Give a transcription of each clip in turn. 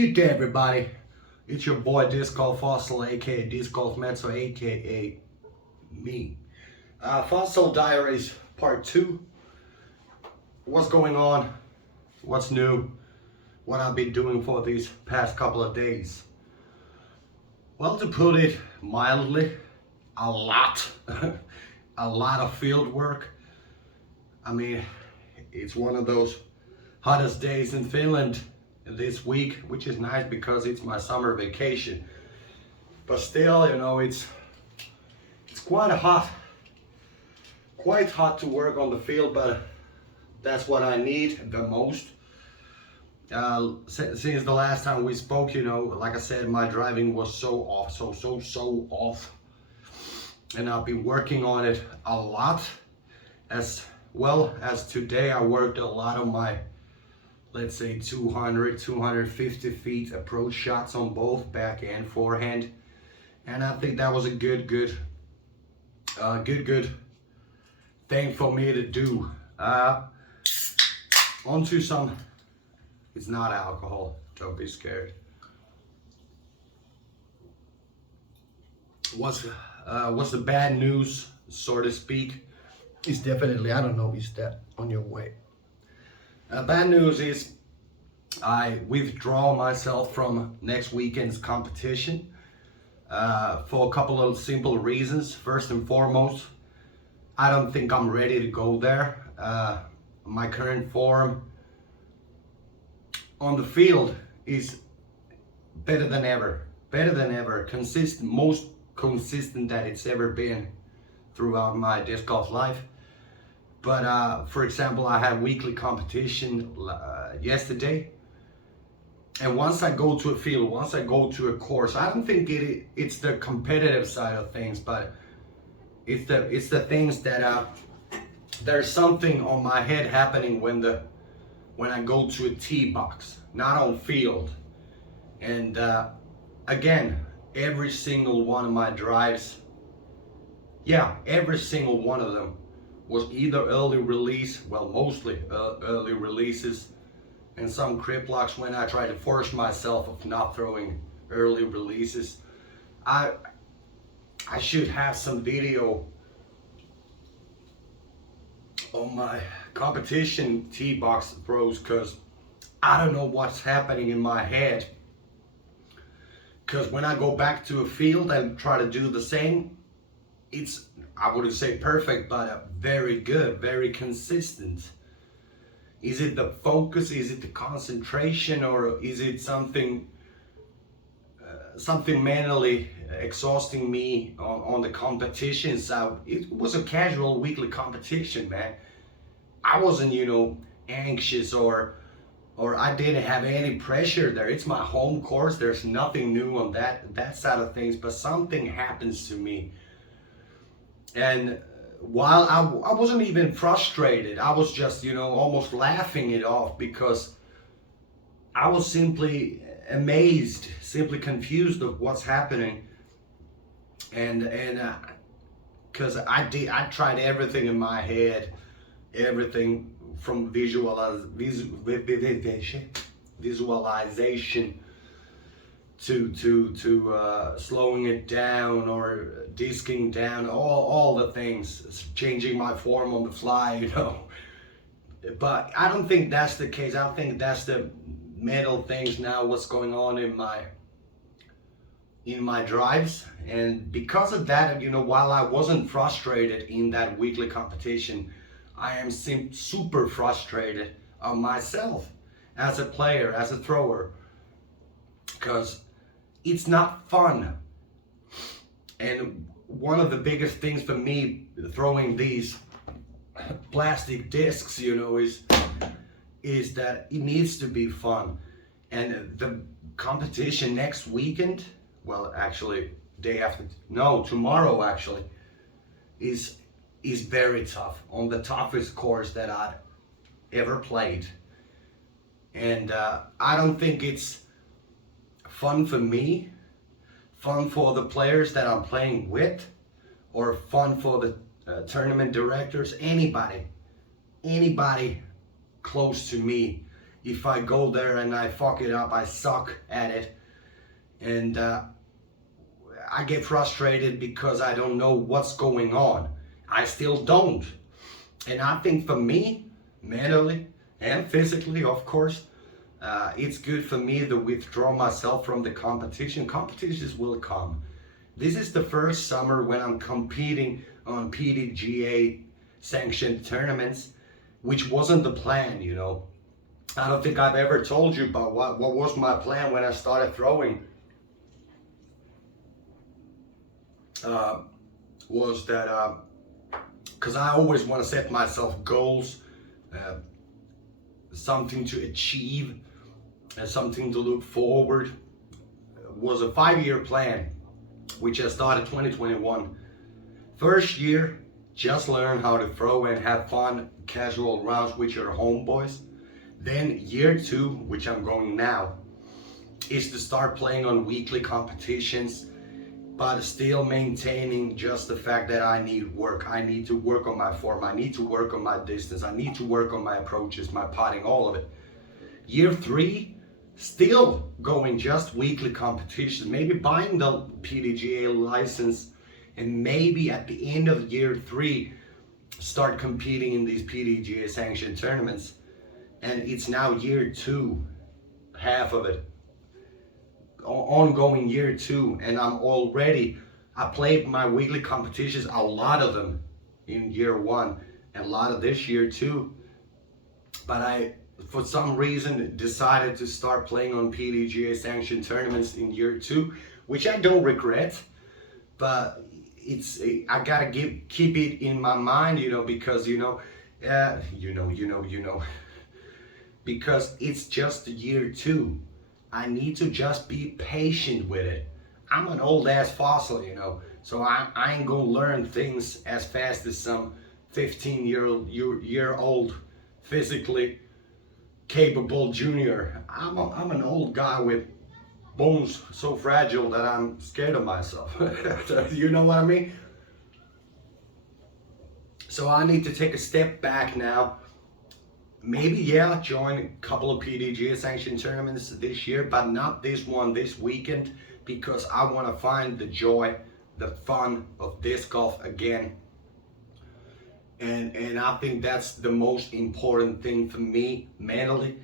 Good day, everybody. It's your boy Discgolf Fossil, aka Discgolf Mezzo, aka me. Fossil Diaries Part 2. What's going on? What's new? What I've been doing for these past couple of days. Well, to put it mildly, a lot. A lot of field work. I mean, it's one of those hottest days in Finland this week, which is nice because it's my summer vacation. But still, you know, it's quite hot to work on the field, but that's what I need the most. Since the last time we spoke, you know, like I said, my driving was so off, so off. And I've been working on it a lot. As well as today, I worked a lot on my, let's say 250 feet approach shots on both back and forehand, and I think that was a good thing for me to do. Onto some, it's not alcohol, don't be scared. What's the bad news, so to speak? Is definitely, I don't know, is that on your way? Bad news is I withdraw myself from next weekend's competition for a couple of simple reasons. First and foremost, I don't think I'm ready to go there. My current form on the field is better than ever. Consistent, most consistent that it's ever been throughout my disc golf life. But for example, I had weekly competition yesterday, and once I go to a field, once I go to a course, I don't think it's the competitive side of things, but it's the things that there's something on my head happening when I go to a tee box, not on field. And again, every single one of my drives, every single one of them was either early release, well, mostly early releases, and some crip locks when I try to force myself of not throwing early releases. I should have some video on my competition tee box throws, because I don't know what's happening in my head. Because when I go back to a field and try to do the same, it's, I wouldn't say perfect, but very good, very consistent. Is it the focus? Is it the concentration? Or is it something mentally exhausting me on the competition side? It was a casual weekly competition, man. I wasn't, you know, anxious or I didn't have any pressure there. It's my home course. There's nothing new on that side of things, but something happens to me. And while I wasn't even frustrated, I was just, you know, almost laughing it off, because I was simply amazed, simply confused of what's happening. And because I tried everything in my head, everything from visualization to slowing it down or disking down, all the things, changing my form on the fly, you know. But I don't think that's the case. I think that's the mental things now, what's going on in my drives. And because of that, you know, while I wasn't frustrated in that weekly competition, I am super frustrated on myself as a player, as a thrower, because it's not fun. And one of the biggest things for me throwing these plastic discs, you know, is that it needs to be fun. And the competition next weekend, well, actually tomorrow actually, is very tough, on the toughest course that I ever played. And I don't think it's fun for me, fun for the players that I'm playing with, or fun for the tournament directors, anybody close to me if I go there and I fuck it up, I suck at it. And I get frustrated because I don't know what's going on. I still don't. And I think for me, mentally and physically, of course, it's good for me to withdraw myself from the competition. Competitions will come. This is the first summer when I'm competing on PDGA sanctioned tournaments, which wasn't the plan, you know. I don't think I've ever told you about what was my plan when I started throwing. Was that because I always want to set myself goals, something to achieve, and something to look forward. It was a 5-year plan, which I started 2021. First year, just learn how to throw and have fun, casual rounds with your homeboys. Then year 2, which I'm going now, is to start playing on weekly competitions, but still maintaining just the fact that I need work. I need to work on my form. I need to work on my distance. I need to work on my approaches, my putting, all of it. Year 3, still going just weekly competitions, maybe buying the PDGA license, and maybe at the end of year 3, start competing in these PDGA sanctioned tournaments. And it's now year 2, half of it. Ongoing year 2, and I played my weekly competitions, a lot of them in year 1 and a lot of this year too, but I for some reason decided to start playing on PDGA sanctioned tournaments in year 2, which I don't regret, but I gotta keep it in my mind, you know, because because it's just year 2. I need to just be patient with it. I'm an old ass fossil, you know, so I ain't gonna learn things as fast as some 15-year-old physically capable junior. I'm an old guy with bones so fragile that I'm scared of myself. You know what I mean? So I need to take a step back now. Maybe, yeah, join a couple of PDGA sanctioned tournaments this year, but not this one this weekend, because I want to find the joy, the fun of disc golf again. And I think that's the most important thing for me mentally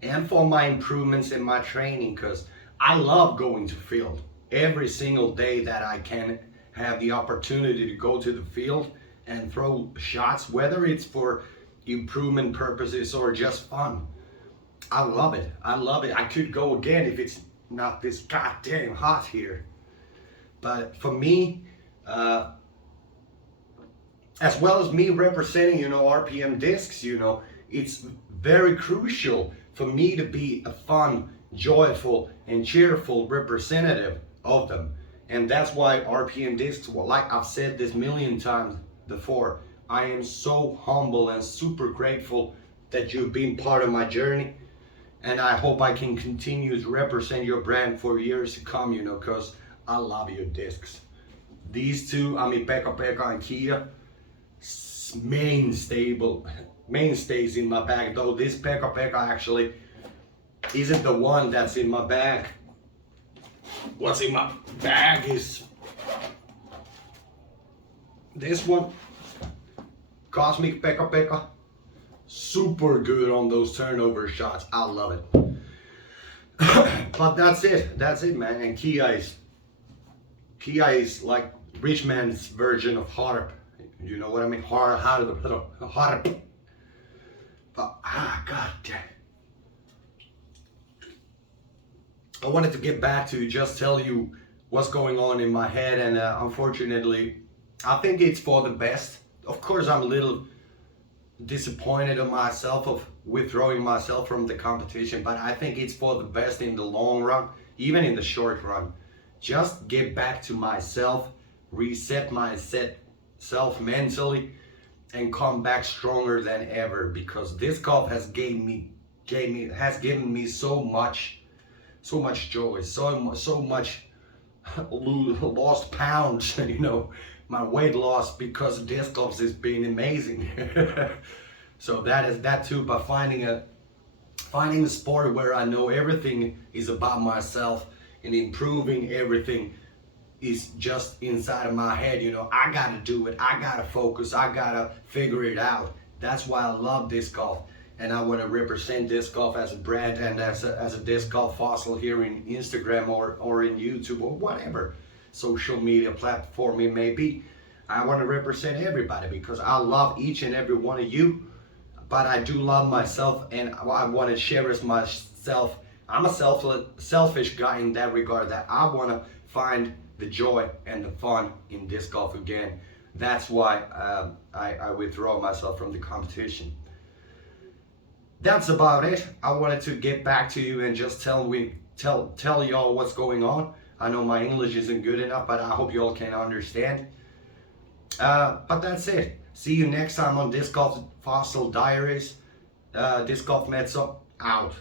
and for my improvements in my training, because I love going to field. Every single day that I can have the opportunity to go to the field and throw shots, whether it's for improvement purposes or just fun. I love it. I love it. I could go again if it's not this goddamn hot here. But for me, as well as me representing, you know, RPM discs, you know, it's very crucial for me to be a fun, joyful, and cheerful representative of them. And that's why RPM discs, well, like I've said this 1,000,000 times before, I am so humble and super grateful that you've been part of my journey, and I hope I can continue to represent your brand for years to come, you know, because I love your discs. These two, I mean, Pekka and Kia, mainstays in my bag, though this Pekka actually isn't the one that's in my bag. What's in my bag is this one. Cosmic Pekka, super good on those turnover shots. I love it. But that's it, man. And Kia is like rich man's version of harp. You know what I mean? Harp. But god damn. I wanted to get back to just tell you what's going on in my head, and unfortunately, I think it's for the best. Of course, I'm a little disappointed in myself of withdrawing myself from the competition, but I think it's for the best in the long run, even in the short run. Just get back to myself, reset myself mentally, and come back stronger than ever, because disc golf has given me so much joy, so much lost pounds, you know, my weight loss because disc golf has been amazing. So that is that too, but finding Finding a sport where I know everything is about myself and improving everything is just inside of my head. You know, I gotta do it, I gotta focus, I gotta figure it out. That's why I love disc golf, and I want to represent disc golf as a brand and as a disc golf fossil here in Instagram or in YouTube or whatever social media platform it may be. I want to represent everybody because I love each and every one of you, but I do love myself and I want to cherish myself. I'm a selfish guy in that regard, that I want to find the joy and the fun in disc golf again. That's why I withdraw myself from the competition. That's about it. I wanted to get back to you and just tell y'all what's going on. I know my English isn't good enough, but I hope y'all can understand. But that's it. See you next time on Disc Golf Fossil Diaries. Disc Golf Mezzo out.